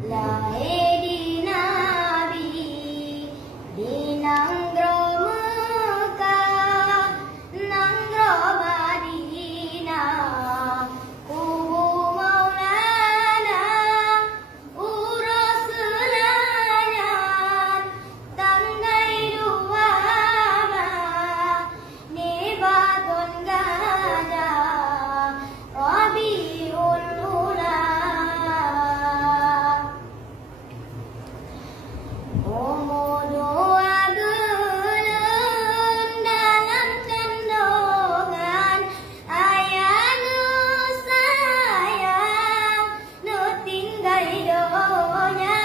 Lae di Nabi di Nanggro Mekah, Nanggro Madinah, Kubu Maulana, Urus Selanyan, Tanggai Dua Nibatun Gajah, Rabiul Ula. Doa geleng dalam kandungan ayah nu sayang nu tinggal doanya